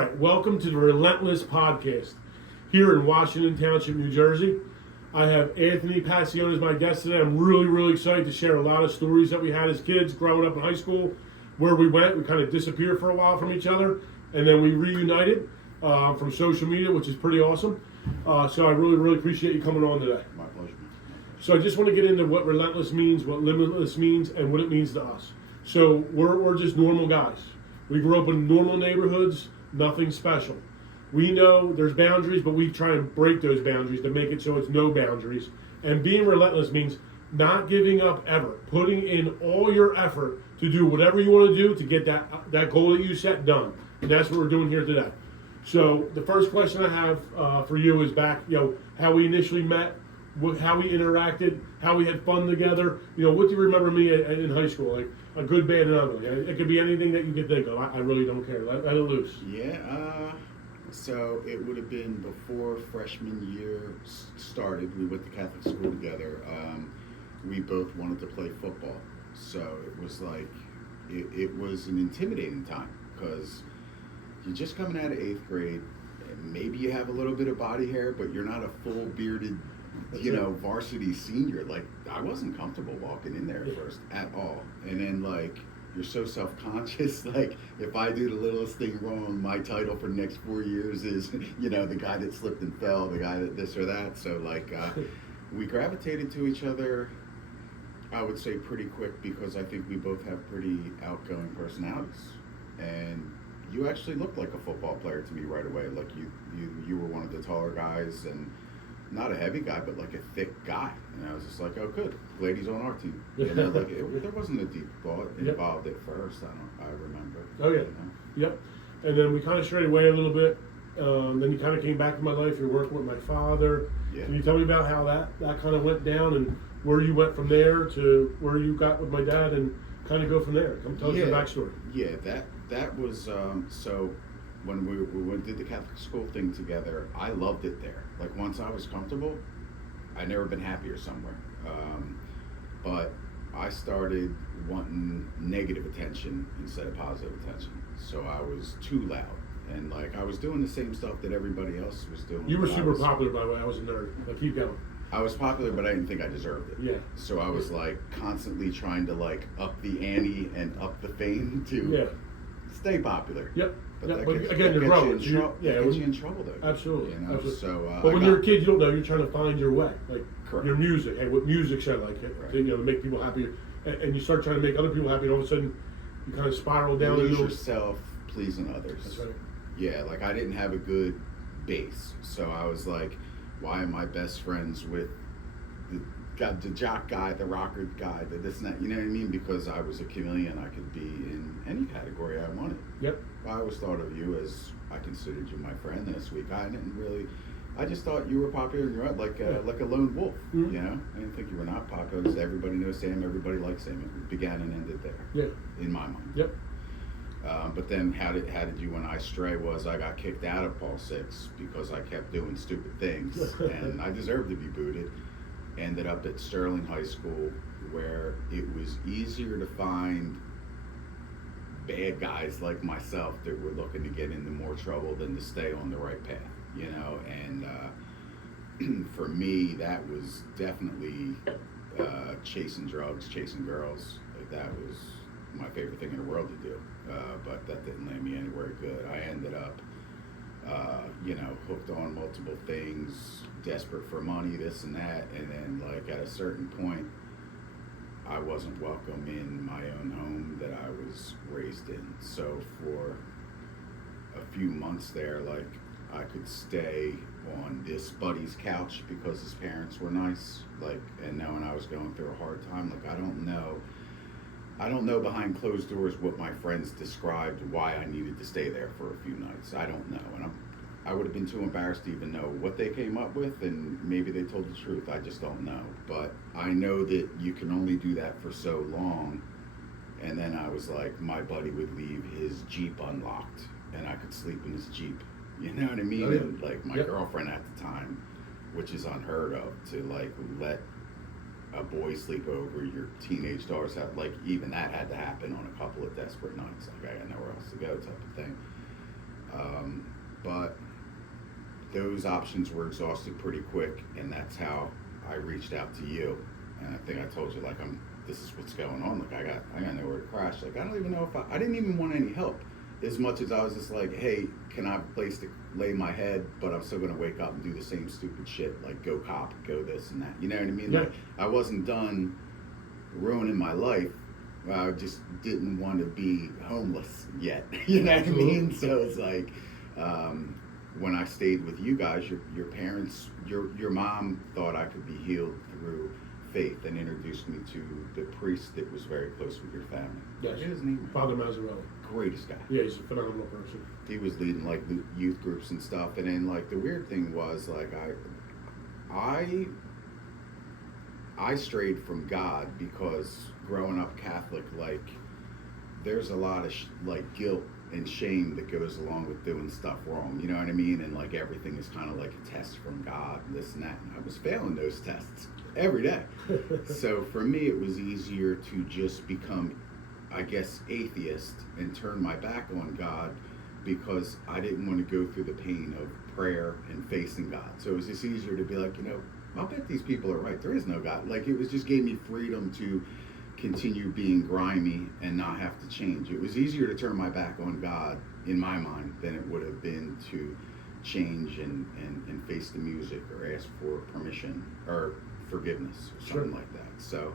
right, welcome to the Relentless podcast here in Washington Township, New Jersey. I have Anthony Pascione as my guest today. I'm really excited to share a lot of stories that we had as kids growing up in high school, where we went. We kind of disappeared for a while from each other, and then we reunited from social media, which is pretty awesome. So I really appreciate you coming on today. My pleasure. So I just want to get into what Relentless means, what Limitless means, and what it means to us. So we're just normal guys. We grew up in normal neighborhoods, nothing special. We know there's boundaries, but we try and break those boundaries to make it so it's no boundaries. And being relentless means not giving up ever, putting in all your effort to do whatever you want to do to get that goal that you set done. And that's what we're doing here today. So the first question I have for you is back, how we initially met, how we interacted, how we had fun together. What do you remember me in high school? Like a good, bad, and ugly. It could be anything that you could think of. I really don't care. Let it loose. Yeah. So it would have been before freshman year started. We went to Catholic school together. We both wanted to play football. So it was like, it was an intimidating time because you're just coming out of 8th grade. And maybe you have a little bit of body hair, but you're not a full bearded, varsity senior. Like, I wasn't comfortable walking in there at first at all. And then, like, you're so self-conscious. Like, if I do the littlest thing wrong, my title for the next 4 years is, the guy that slipped and fell, the guy that this or that. So, like, we gravitated to each other, I would say, pretty quick because I think we both have pretty outgoing personalities. And you actually looked like a football player to me right away. Like, you were one of the taller guys and not a heavy guy, but like a thick guy. And I was just like, oh, good. Ladies on our team. There wasn't a deep thought involved at first. I remember. Oh, yeah. Yep. And then we kind of strayed away a little bit. Then you kind of came back in my life. You're working with my father. Yeah. Can you tell me about how that kind of went down and where you went from there to where you got with my dad and kind of go from there? Come tell us your backstory. Yeah, that was, so when we did the Catholic school thing together, I loved it there. Like, once I was comfortable, I'd never been happier somewhere. But I started wanting negative attention instead of positive attention. So I was too loud. And, like, I was doing the same stuff that everybody else was doing. You were super popular, by the way. I was a nerd. But keep going. I was popular, but I didn't think I deserved it. Yeah. So I was, like, constantly trying to, like, up the ante and up the fame to stay popular. Yep. But again, you're growing. Gets you in trouble, though. Absolutely. Absolutely. So, but when you're a kid, you don't know. You're trying to find your way. Like, correct. Your music. Hey, what music should I like? Right. To make people happy. And you start trying to make other people happy, and all of a sudden, you kind of spiral down. You lose yourself pleasing others. That's right. Yeah, like, I didn't have a good base. So I was like, why am I best friends with the jock guy, the rocker guy, the this and that, you know what I mean? Because I was a chameleon, I could be in any category I wanted. Yep. I always thought of you as, I considered you my friend this week. I just thought you were popular and you're like a lone wolf, Mm-hmm. I didn't think you were not popular because everybody knows Sam, everybody likes Sam. It began and ended there. Yeah. In my mind. Yep. But then how did you and I stray was I got kicked out of Paul 6 because I kept doing stupid things and I deserved to be booted. Ended up at Sterling High School where it was easier to find bad guys like myself that were looking to get into more trouble than to stay on the right path, and for me that was definitely chasing drugs, chasing girls. Like, that was my favorite thing in the world to do, but that didn't land me anywhere good. I ended up hooked on multiple things, desperate for money, this and that, and then, like, at a certain point, I wasn't welcome in my own home that I was raised in. So for a few months there, like, I could stay on this buddy's couch because his parents were nice, like, and knowing I was going through a hard time, like, I don't know behind closed doors what my friends described why I needed to stay there for a few nights. I don't know, and I would have been too embarrassed to even know what they came up with, and maybe they told the truth. I just don't know. But I know that you can only do that for so long. And then I was like, my buddy would leave his Jeep unlocked, and I could sleep in his Jeep. You know what I mean? Oh, yeah. And, like, my girlfriend at the time, which is unheard of, to, like, let a boy sleep over your teenage daughter's house. Like, even that had to happen on a couple of desperate nights. Like, I got nowhere else to go, type of thing. those options were exhausted pretty quick, and that's how I reached out to you. And I think I told you, like, this is what's going on. Like, I got nowhere to crash. Like, I don't even know if I didn't even want any help, as much as I was just like, hey, can I have a place to lay my head, but I'm still gonna wake up and do the same stupid shit, like go cop, go this and that. You know what I mean? Yeah. Like, I wasn't done ruining my life. I just didn't want to be homeless yet. You know what I mean? So it's like, when I stayed with you guys, your parents, your mom thought I could be healed through faith and introduced me to the priest that was very close with your family. Yes. What is his name? Father Mazzarelli. Greatest guy. Yeah, he's a phenomenal person. He was leading like youth groups and stuff, and then like the weird thing was like I strayed from God because growing up Catholic, like there's a lot of like guilt and shame that goes along with doing stuff wrong. You know what I mean? And like everything is kind of like a test from God, and this and that. And I was failing those tests every day. So for me, it was easier to just become, I guess, atheist and turn my back on God, because I didn't want to go through the pain of prayer and facing God. So it was just easier to be like, you know, I'll bet these people are right. There is no God. Like, it was just gave me freedom to continue being grimy and not have to change. It was easier to turn my back on God in my mind than it would have been to change and face the music or ask for permission or forgiveness or something like that. So,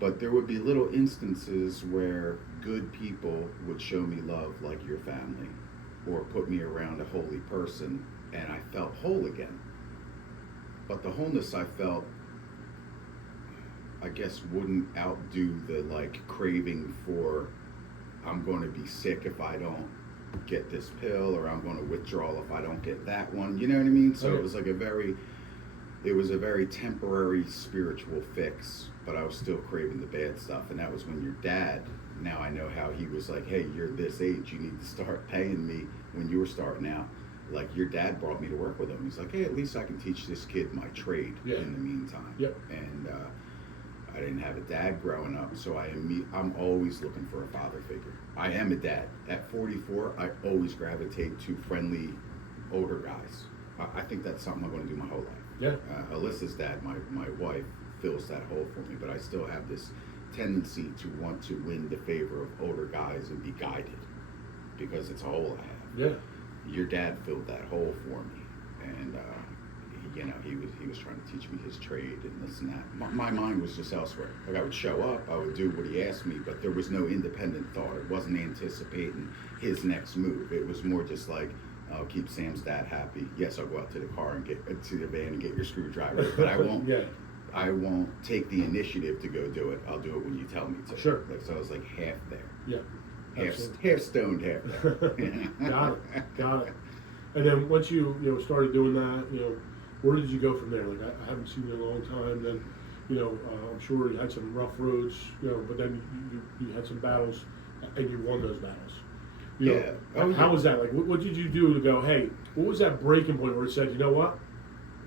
but there would be little instances where good people would show me love, like your family, or put me around a holy person, and I felt whole again. But the wholeness I felt, I guess, wouldn't outdo the like craving for, I'm going to be sick if I don't get this pill, or I'm going to withdraw if I don't get that one. You know what I mean? So it was like it was a very temporary spiritual fix, but I was still craving the bad stuff. And that was when your dad, now I know how he was like, hey, you're this age, you need to start paying me when you were starting out. Like, your dad brought me to work with him. He's like, hey, at least I can teach this kid my trade in the meantime. Yep. And I didn't have a dad growing up, so I'm always looking for a father figure. I am a dad. At 44, I always gravitate to friendly older guys. I think that's something I'm going to do my whole life. Yeah. Alyssa's dad, my wife, fills that hole for me, but I still have this tendency to want to win the favor of older guys and be guided, because it's a hole I have. Yeah. Your dad filled that hole for me, and you know, he was trying to teach me his trade and this and that. My mind was just elsewhere. Like, I would show up, I would do what he asked me, but there was no independent thought. It wasn't anticipating his next move. It was more just like, I'll keep Sam's dad happy. Yes, I'll go out to the car and get to the van and get your screwdriver, but I won't. I won't take the initiative to go do it. I'll do it when you tell me to. Sure. Like, so I was like half there. Yeah. Half stoned, half there. Got it. And then once you started doing that, where did you go from there? Like, I haven't seen you in a long time. Then, I'm sure you had some rough roads, but then you had some battles, and you won those battles. How was that? Like, what did you do to go, hey, what was that breaking point where it said, you know what,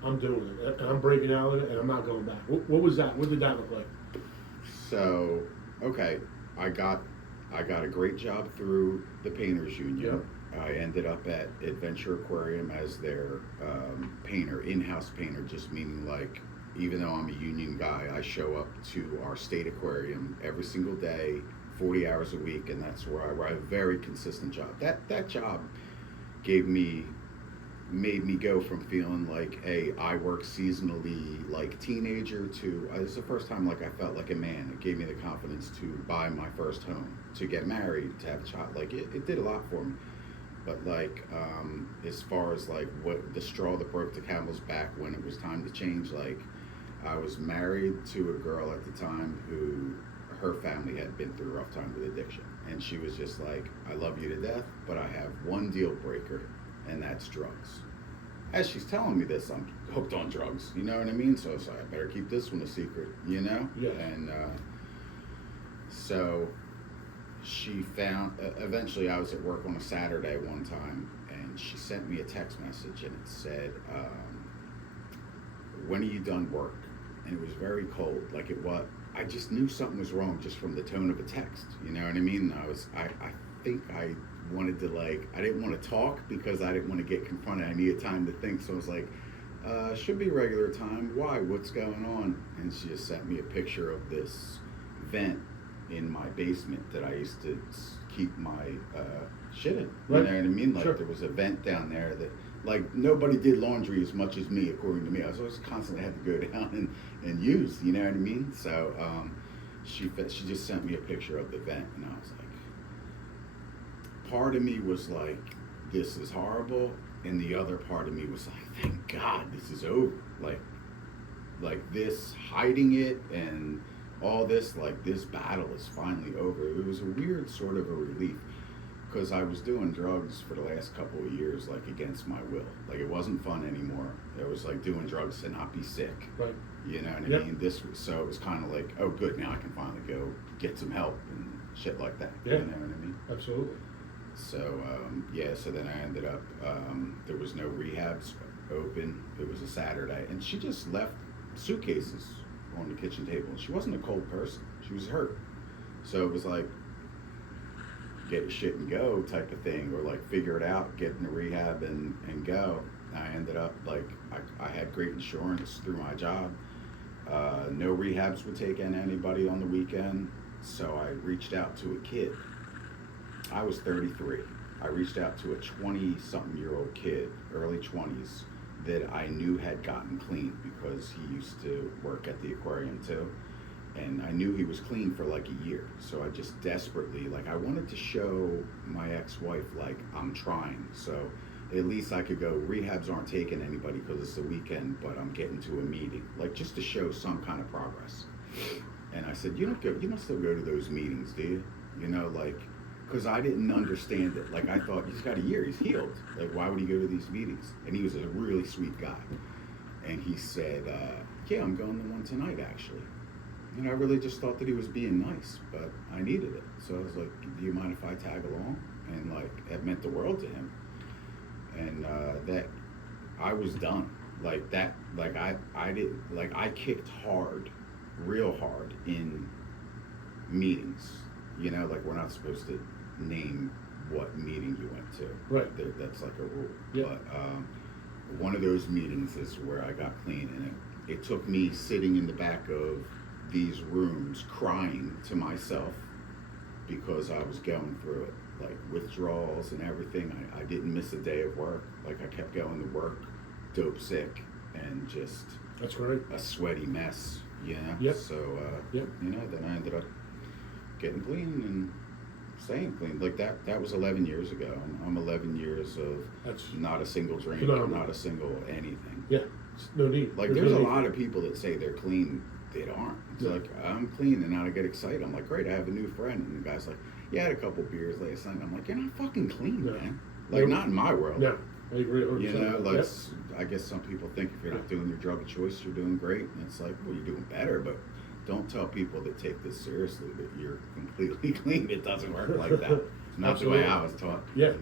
I'm doing it, and I'm breaking out of it, and I'm not going back? What was that? What did that look like? So, okay, I got a great job through the Painters Union. Yep. I ended up at Adventure Aquarium as their painter, in-house painter, just meaning, like, even though I'm a union guy, I show up to our state aquarium every single day, 40 hours a week, and that's where I have a very consistent job. That job made me go from feeling like, hey, I work seasonally like teenager, to this is the first time like I felt like a man. It gave me the confidence to buy my first home, to get married, to have a child. Like, it did a lot for me. But like, as far as like what the straw that broke the camel's back when it was time to change, like, I was married to a girl at the time who, her family had been through a rough time with addiction, and she was just like, I love you to death, but I have one deal breaker, and that's drugs. As she's telling me this, I'm hooked on drugs, you know what I mean? So it's like, I better keep this one a secret, you know? Yeah. And so she found, eventually I was at work on a Saturday one time, and she sent me a text message, and it said, when are you done work? And it was very cold, like it was, I just knew something was wrong just from the tone of a text, you know what I mean? I think I wanted to I didn't want to talk because I didn't want to get confronted. I needed time to think. So I was like, should be regular time. Why? What's going on? And she just sent me a picture of this vent in my basement that I used to keep my shit in. Right. You know what I mean? Like Sure. there was a vent down there that nobody did laundry as much as me, according to me. I was always constantly had to go down and use. You know what I mean? So she just sent me a picture of the vent, and I was like, part of me was like, this is horrible, and the other part of me was like, thank God this is over. Like this hiding it and all this, this battle is finally over. It was a weird sort of a relief, because I was doing drugs for the last couple of years, against my will. It wasn't fun anymore. It was like doing drugs to not be sick. Right. You know what I Yep. mean? So it was kind of like, oh good, now I can finally go get some help and shit like that. Yeah. You know what I mean? Absolutely. So so then I ended up, there was no rehabs open. It was a Saturday, and she just left suitcases on the kitchen table. She wasn't a cold person. She was hurt. So it was like, get your shit and go type of thing, or figure it out, get in the rehab and go. I ended up I had great insurance through my job. No rehabs would take in anybody on the weekend. So I reached out to a kid. I was 33. I reached out to a 20-something-year-old kid, early 20s, that I knew had gotten clean because he used to work at the aquarium too. And I knew he was clean for a year. So I just desperately, I wanted to show my ex-wife, I'm trying. So at least I could go, rehabs aren't taking anybody because it's the weekend, but I'm getting to a meeting. Just to show some kind of progress. And I said, you don't still go to those meetings, do you? Because I didn't understand it. I thought, he's got a year, he's healed. Why would he go to these meetings? And he was a really sweet guy. And he said, yeah, I'm going to one tonight, actually. And I really just thought that he was being nice, but I needed it. So I was like, do you mind if I tag along? And it meant the world to him. And that I was done. I didn't, I kicked hard, real hard in meetings. We're not supposed to name what meeting you went to. Right. That's a rule. Yeah. But one of those meetings is where I got clean, and it took me sitting in the back of these rooms crying to myself because I was going through it, withdrawals and everything. I didn't miss a day of work. I kept going to work, dope sick, and just That's right. a sweaty mess. Yep. So Yep. then I ended up getting clean and staying clean. That was 11 years ago. I'm 11 years of That's not a single drink, phenomenal. not a single anything. Yeah. No need. There's no a need. lot of people that say they're clean that aren't. It's Yeah. I'm clean, and now I get excited. I'm like, great, I have a new friend. And the guy's like, yeah, I had a couple beers last night. I'm like, you're not fucking clean, No. man. No. Not in my world. No, I agree 100%. Yep. I guess some people think if you're not doing your drug of choice, you're doing great. And it's well, you're doing better, but don't tell people that take this seriously that you're completely clean. It doesn't work like that. It's not the way I was taught. Yeah.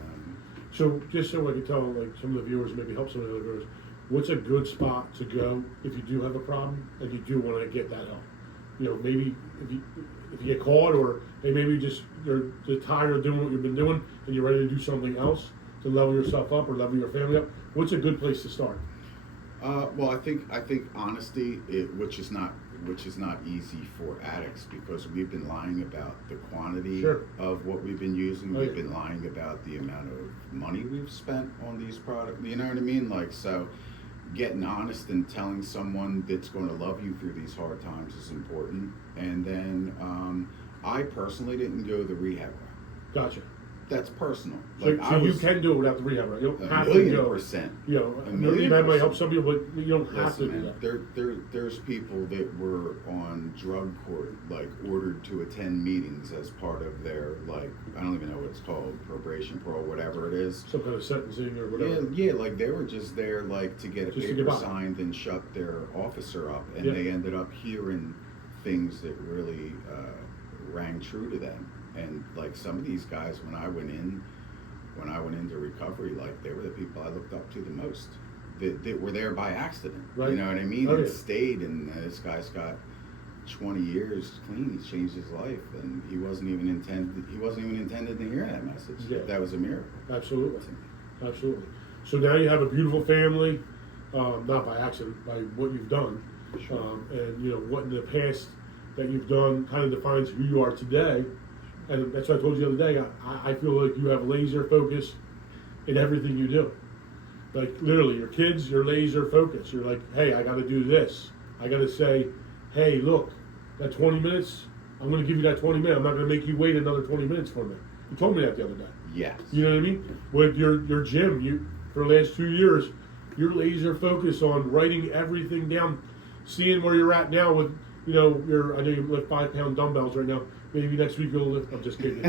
So just so I can tell some of the viewers, maybe help some of the other viewers, what's a good spot to go if you do have a problem and you do want to get that help? Maybe if you get caught, or hey, maybe you're tired of doing what you've been doing and you're ready to do something else to level yourself up or level your family up. What's a good place to start? Well, I think honesty, which is not easy for addicts, because we've been lying about the quantity Sure. of what we've been using. Oh, We've yeah. been lying about the amount of money we've spent on these products. You know what I mean? So getting honest and telling someone that's going to love you through these hard times is important. And then I personally didn't go the rehab route. Gotcha. That's personal. So you can do it without the rehab, right? You don't have to go. 1,000,000%. A rehab might help some people, but you don't have to Listen, do that. man, there's people that were on drug court, ordered to attend meetings as part of their, I don't even know what it's called, probation, parole, whatever it is. Some kind of sentencing or whatever. Yeah, they were just there, to get a Just to paper get by. signed and shut their officer up, and Yeah. they ended up hearing things that really rang true to them. And some of these guys, when I went into recovery, they were the people I looked up to the most. That were there by accident. Right. You know what I mean? Oh, And yeah. stayed, and this guy's got 20 years clean. He's changed his life, and he wasn't even intended to hear that message. Yeah. That was a miracle. Absolutely. Absolutely. So now you have a beautiful family, not by accident, by what you've done. Sure. And, you know, what in the past that you've done kind of defines who you are today. And that's what I told you the other day. I feel like you have laser focus in everything you do. Like, literally, your kids, you're laser focused. You're like, hey, I got to do this. I got to say, hey, look, that 20 minutes, I'm going to give you that 20 minutes. I'm not going to make you wait another 20 minutes for me. You told me that the other day. Yes. You know what I mean? With your gym, for the last 2 years, you're laser focused on writing everything down, seeing where you're at now with, you know, I know you lift 5-pound dumbbells right now. Maybe next week you'll lift. I'm just kidding.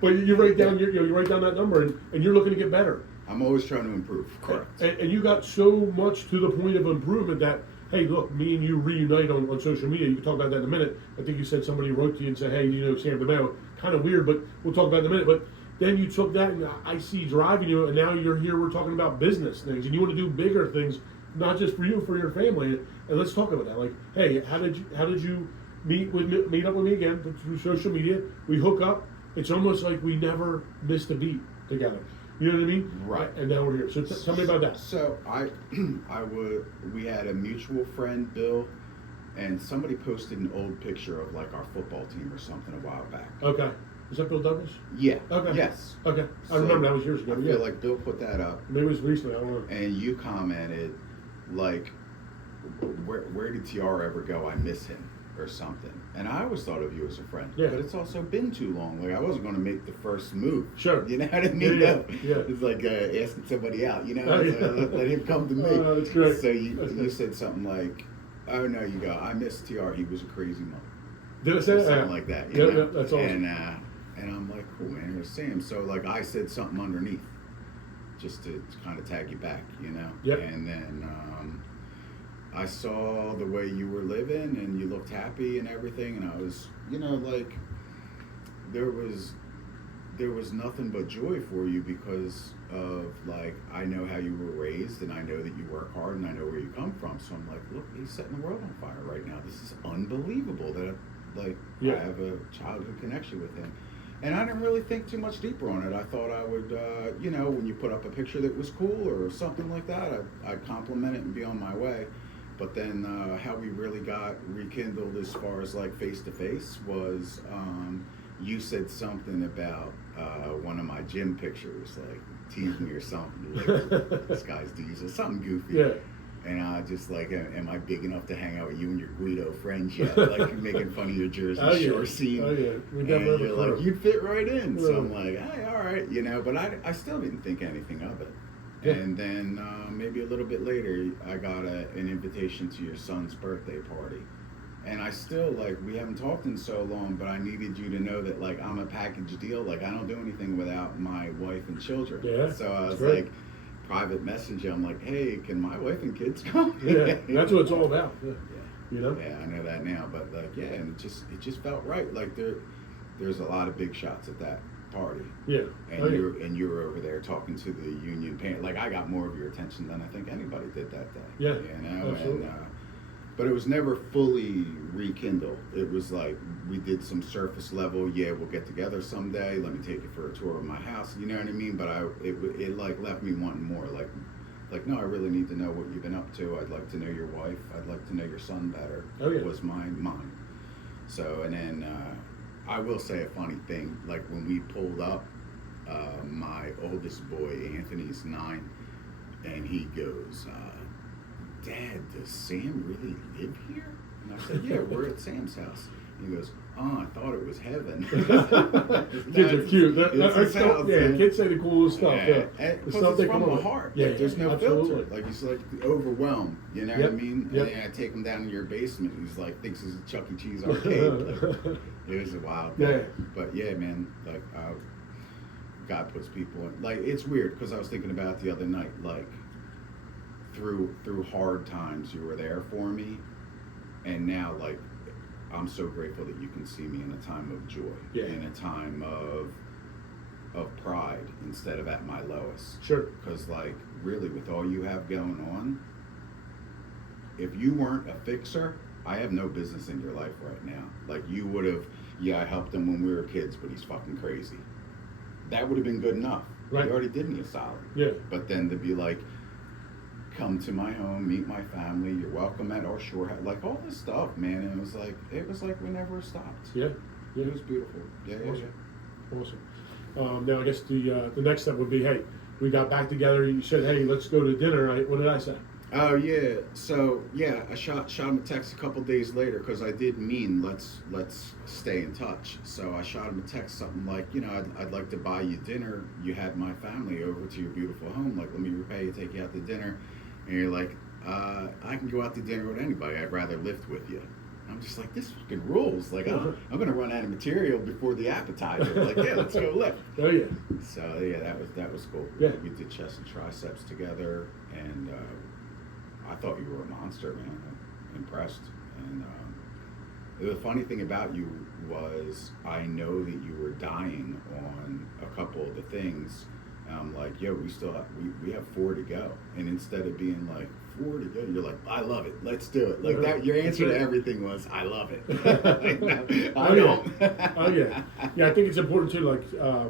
But you write down you write down that number, and you're looking to get better. I'm always trying to improve. Correct. And you got so much to the point of improvement that, hey, look, me and you reunite on social media. You can talk about that in a minute. I think you said somebody wrote to you and said, hey, you know, Sam Demaio, kind of weird, but we'll talk about it in a minute. But then you took that, and I see driving you, and now you're here. We're talking about business things, and you want to do bigger things, not just for you, for your family. And let's talk about that. Like, hey, how did you meet up with me again through social media? We hook up. It's almost like we never missed a beat together. You know what I mean? Right. And now we're here. So tell me about that. So we had a mutual friend, Bill, and somebody posted an old picture of like our football team or something a while back. Okay. Is that Bill Douglas? Yeah. Okay. Yes. Okay. I remember that was years ago. I feel like Bill put that up. Maybe it was recently. I don't know. And you commented, like, where did TR ever go? I miss him or something. And I always thought of you as a friend. Yeah. But it's also been too long. Like, I wasn't going to make the first move. Sure. You know what I mean? Yeah. It's like asking somebody out, you know? Oh, It's yeah. like, let him come to me. Oh, that's great. So you said something like, oh, no, you go, I miss TR. He was a crazy mother. Did I say that? Something like that. You know? Yeah, that's awesome. And I'm like, cool, man, here's Sam. So, like, I said something underneath just to kind of tag you back, you know? Yep. And then I saw the way you were living and you looked happy and everything. And I was, you know, like, there was nothing but joy for you because of, like, I know how you were raised and I know that you work hard and I know where you come from. So I'm like, look, he's setting the world on fire right now. This is unbelievable that, like, yeah. I have a childhood connection with him. And I didn't really think too much deeper on it. I thought I would, you know, when you put up a picture that was cool or something like that, I'd compliment it and be on my way. But then how we really got rekindled as far as like face-to-face was you said something about one of my gym pictures, like tease me or something. Like, this guy's diesel, something goofy. Yeah. And I just like, am I big enough to hang out with you and your Guido friends yet? Like, making fun of your Jersey Shore scene. Oh, yeah. We And definitely you're like, you'd fit right in. Yeah. So I'm like, hey, all right, you know. But I still didn't think anything of it. Yeah. And then maybe a little bit later, I got an invitation to your son's birthday party. And I still, like, we haven't talked in so long, but I needed you to know that, like, I'm a package deal. Like, I don't do anything without my wife and children. Yeah, So I was great. like, private message. I'm like, hey, can my wife and kids come? Yeah, that's what it's all about. Yeah. You know? Yeah, I know that now. But, like, yeah, and it just felt right. Like, there's a lot of big shots at that party. Yeah. And you were over there talking to the union parent. Like, I got more of your attention than I think anybody did that day. Yeah, You know? absolutely. And, but it was never fully rekindled. It was like we did some surface level. Yeah, we'll get together someday. Let me take you for a tour of my house. You know what I mean? But it like left me wanting more. Like no, I really need to know what you've been up to. I'd like to know your wife. I'd like to know your son better. Oh, yeah. Was mine. So and then I will say a funny thing. Like when we pulled up, my oldest boy Anthony's 9, and he goes. Dad, does Sam really live here? And I said, yeah, we're at Sam's house. And he goes, oh, I thought it was heaven. Kids are cute. It's his house, yeah, man. kids say the coolest stuff. Yeah. And The because stuff it's they from come the up heart. with. Yeah, Like, there's no absolutely. filter. Like, he's like overwhelmed. You know what I Yep, mean? yep. And then I take him down to your basement. And he's like, thinks it's a Chuck E. Cheese arcade. Like, it was a wild thing. Yeah. But yeah, man, like, God puts people in. Like, it's weird because I was thinking about it the other night. Like, through hard times, you were there for me, and now, like, I'm so grateful that you can see me in a time of joy, Yeah. in a time of pride instead of at my lowest. Sure. Because, like, really, with all you have going on, if you weren't a fixer, I have no business in your life right now. Like you would have, yeah, I helped him when we were kids, but he's fucking crazy. That would have been good enough. Right. You already did me a solid. Yeah. But then to be like, come to my home, meet my family, you're welcome at our shore, like all this stuff, man. And it was like we never stopped. Yeah. Yeah. It was beautiful. Yeah, Awesome. yeah. Awesome. Now I guess the next step would be, hey, we got back together. You said, hey, let's go to dinner. What did I say? Oh yeah. So yeah, I shot him a text a couple days later because I did mean let's stay in touch. So I shot him a text something like, you know, I'd like to buy you dinner. You had my family over to your beautiful home. Like, let me repay you, take you out to dinner. And you're like, I can go out to dinner with anybody. I'd rather lift with you. I'm just like, this fucking rules. Like, I'm gonna run out of material before the appetizer. Like, yeah, let's go lift. Oh yeah. So yeah, that was cool. Yeah. We did chest and triceps together, and I thought you were a monster, man. I'm impressed. And the funny thing about you was, I know that you were dying on a couple of the things. I'm like, yo, we have 4 to go. And instead of being like 4 to go, you're like, I love it. Let's do it. Like that. Your answer to everything was, I love it. Like, no, I don't. Oh yeah. Yeah, I think it's important too. Like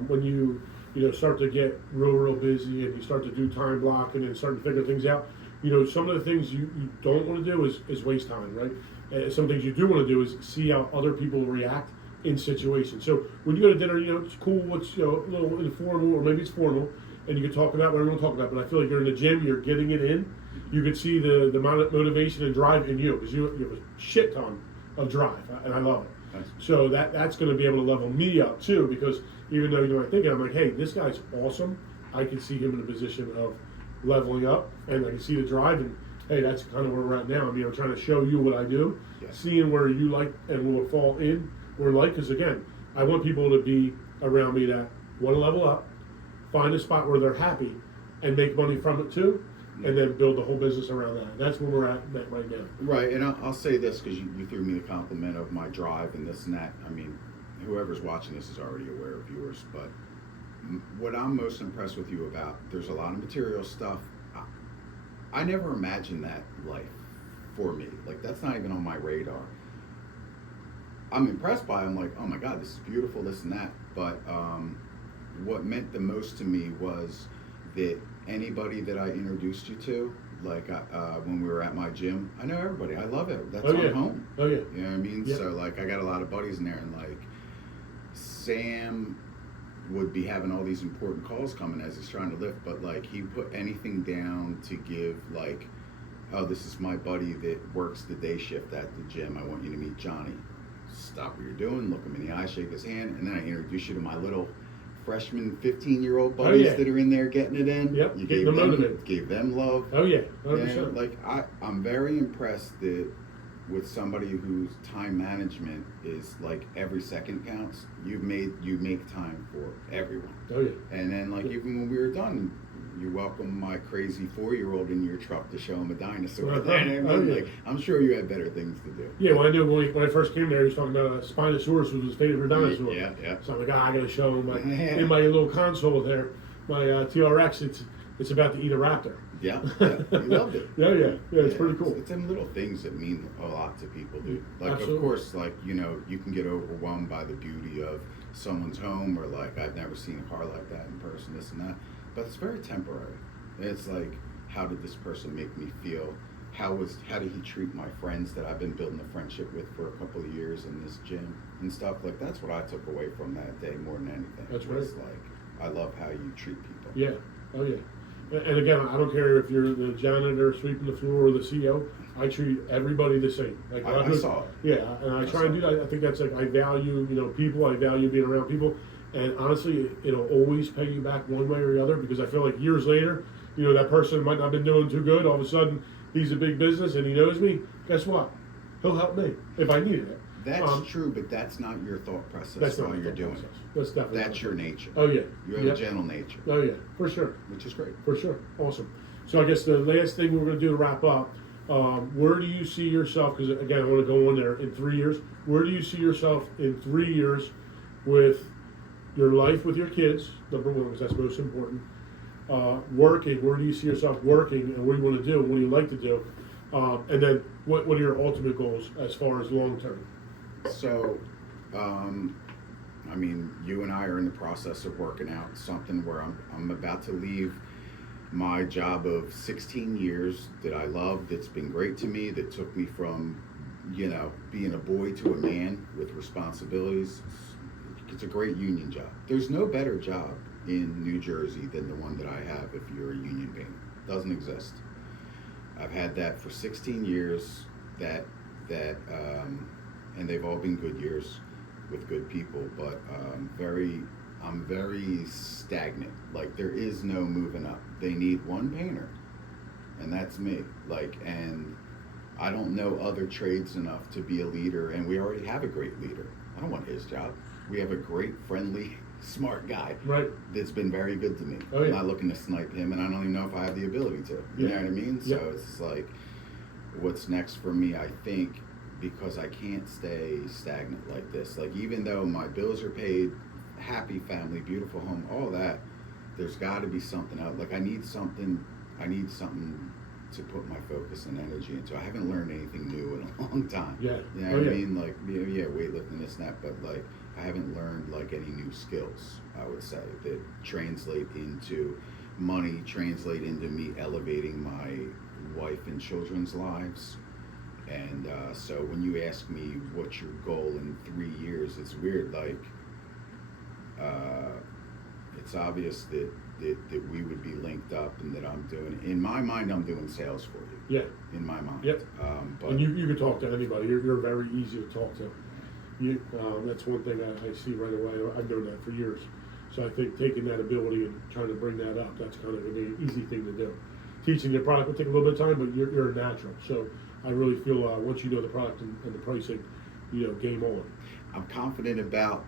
when you start to get real busy and you start to do time blocking and start to figure things out. You know, some of the things you don't want to do is waste time, right? And some things you do want to do is see how other people react in situations. So when you go to dinner, it's cool. What's a little informal, or maybe it's formal, and you can talk about whatever you want to talk about. But I feel like you're in the gym, you're getting it in. You can see the amount of motivation and drive in you because you have a shit ton of drive, and I love it. Nice. So that's going to be able to level me up too, because even though I think I'm like, hey, this guy's awesome. I can see him in a position of leveling up, and I can see the drive, and hey, that's kind of where we're at now. I'm trying to show you what I do, seeing where you like and will fall in or like, because again, I want people to be around me that want to level up, find a spot where they're happy, and make money from it too, and then build the whole business around that. That's where we're at right now. Right, and I'll say this because you threw me the compliment of my drive and this and that. I mean, whoever's watching this is already aware of yours, but what I'm most impressed with you about, there's a lot of material stuff. I never imagined that life for me. Like, that's not even on my radar. I'm impressed by it. I'm like, oh my God, this is beautiful, this and that. But what meant the most to me was that anybody that I introduced you to, like when we were at my gym, I know everybody. I love it. That's on home. Oh yeah. You know what I mean? Yeah. So like, I got a lot of buddies in there, and like Sam would be having all these important calls coming as he's trying to lift, but like he put anything down to give, like, oh, this is my buddy that works the day shift at the gym. I want you to meet Johnny. Stop what you're doing, look him in the eye, shake his hand, and then I introduce you to my little freshman 15-year-old buddies that are in there getting it in. Yep. You gave them love. Oh yeah, 100%. And like I'm very impressed that with somebody whose time management is like every second counts, you make time for everyone. Oh yeah. And then like even when we were done, you welcome my crazy 4-year-old in your truck to show him a dinosaur. Like, I'm sure you had better things to do. Yeah, when I first came there, he was talking about a Spinosaurus was his favorite dinosaur. Yeah. So I'm like, I gotta show him in my little console there, my TRX. It's about to eat a raptor. Yeah, he loved it. Yeah, it's pretty cool. It's them little things that mean a lot to people, dude. Like, Absolutely. Of course, like, you can get overwhelmed by the beauty of someone's home, or like, I've never seen a car like that in person, this and that. But it's very temporary. It's like, how did this person make me feel? How did he treat my friends that I've been building a friendship with for a couple of years in this gym and stuff? Like, that's what I took away from that day more than anything. That's right. It's like, I love how you treat people. Yeah. Oh yeah. And again, I don't care if you're the janitor sweeping the floor or the CEO. I treat everybody the same. Like I saw it. Yeah, and I try and do that. I think that's like, I value people. I value being around people. And honestly, it'll always pay you back one way or the other, because I feel like years later, that person might not have been doing too good. All of a sudden, he's a big business and he knows me. Guess what? He'll help me if I needed it. That's true, but that's not your thought process. That's not while you're doing process. it. That's definitely That's your nature. Oh yeah. You have a gentle nature. Oh yeah, for sure. Which is great. For sure. Awesome. So I guess the last thing we're going to do to wrap up, where do you see yourself, because again, I want to go on there, in 3 years, where do you see yourself in 3 years with your life with your kids, number one, because that's most important, working, where do you see yourself working, and what do you want to do, what do you like to do, And then what are your ultimate goals as far as long term? So, I mean, you and I are in the process of working out something where I'm about to leave my job of 16 years that I love, that's been great to me, that took me from, you know, being a boy to a man with responsibilities. It's a great union job. There's no better job in New Jersey than the one that I have if you're a union painter. Doesn't exist. I've had that for 16 years, and they've all been good years with good people, but I'm very stagnant. Like, there is no moving up. They need one painter, and that's me. Like, and I don't know other trades enough to be a leader, and we already have a great leader. I don't want his job. We have a great, friendly, smart guy, Right. that's been very good to me. Oh, yeah. I'm not looking to snipe him, and I don't even know if I have the ability to. You know what I mean? Yeah. So it's like, what's next for me, I think, because I can't stay stagnant like this. Like, even though my bills are paid, happy family, beautiful home, all that, there's got to be something out. Like, I need something to put my focus and energy into. I haven't learned anything new in a long time. Yeah. You know what I mean? Like, yeah, weightlifting, this and that, but like, I haven't learned like any new skills, I would say, that translate into money, translate into me elevating my wife and children's lives. And so when you ask me what's your goal in 3 years, it's weird. Like, it's obvious that we would be linked up, and that I'm doing, in my mind, I'm doing sales for you. Yeah. In my mind. Yep. But And you can talk to anybody. You're very easy to talk to. That's one thing I see right away. I've known that for years. So I think taking that ability and trying to bring that up, that's kind of an easy thing to do. Teaching the product will take a little bit of time, but you're a natural. So I really feel once you know the product and the pricing, game on. I'm confident about,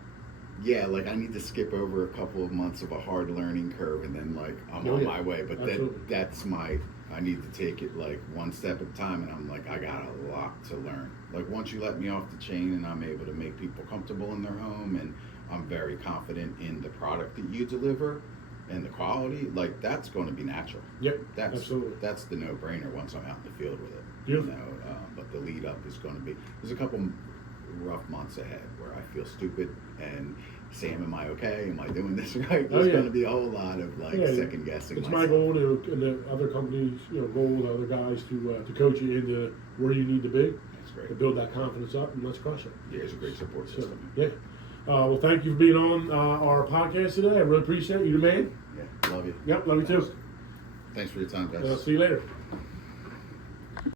like, I need to skip over a couple of months of a hard learning curve, and then like I'm on my way. But Absolutely. I need to take it like one step at a time, and I'm like, I got a lot to learn. Like, once you let me off the chain and I'm able to make people comfortable in their home, and I'm very confident in the product that you deliver and the quality, like, that's going to be natural. Yep, Absolutely. That's the no-brainer once I'm out in the field with it. Beautiful. But the lead up is going to be, there's a couple rough months ahead where I feel stupid and Sam, am I okay? Am I doing this right? There's going to be a whole lot of second guessing. It's myself. my goal and the other companies, goal, the other guys to coach you into where you need to be. That's great. To build that confidence up, and let's crush it. Yeah, it's a great support system. So, yeah. Well, thank you for being on our podcast today. I really appreciate it. You the man. Yeah, love you. Yep, love you too. Thanks for your time, guys. See you later.